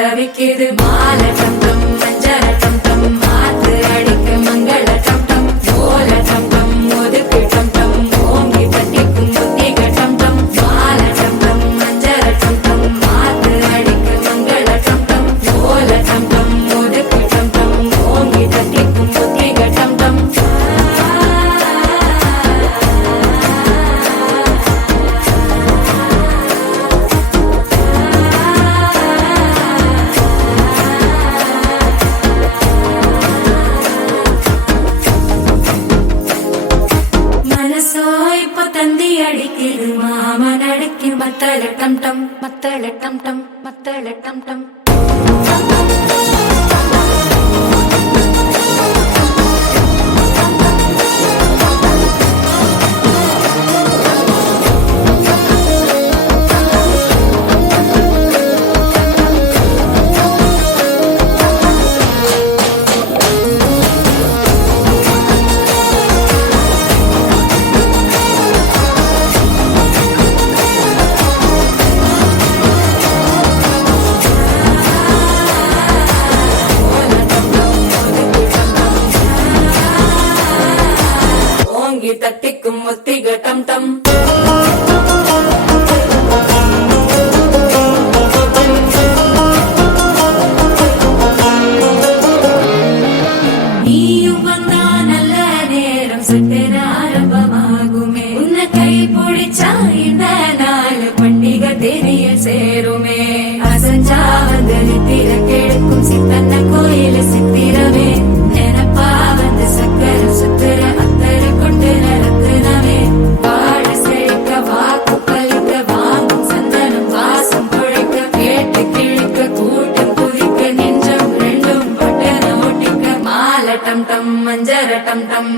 தவிக்குது மால டம் டம் மஞ்சள டம் டம் மாத்து அடிக்க மங்கள டம் டம் ஓல டம் டம் ஒதுக்கு டம் டம் ஓங்கி தட்டிக்கும் புத்திக டம் டம் மால டம் டம் மஞ்சள டம் டம் மாத்து அடிக்க மங்கள டம் டம் ஓல டம் டம் ஒதுக்கு டம் டம் ஓங்கி தட்டிக்கும் புத்திக டம் டம் தந்தி அடிக்குது மாமன் அடிக்கு மத்தள டம் டம் மத்தள டம் டம் மத்தள டம் டம் தட்டிக்கும் முத்திக டம் டம் நீயும் வந்தா நல்ல நேரம் சட்டென ஆரம்பமாகுமே உன்னை கை பிடிச்சா இந்த நாள் பண்டிகை தெரிய சேருமே அசஞ்சா வந்து நித்திர கெடுக்கும் சித்தன்ன கோயில சித்திரமே நினப்பா வந்து சக்கர சுத்திர டம் டம் மஞ்சர டம் டம்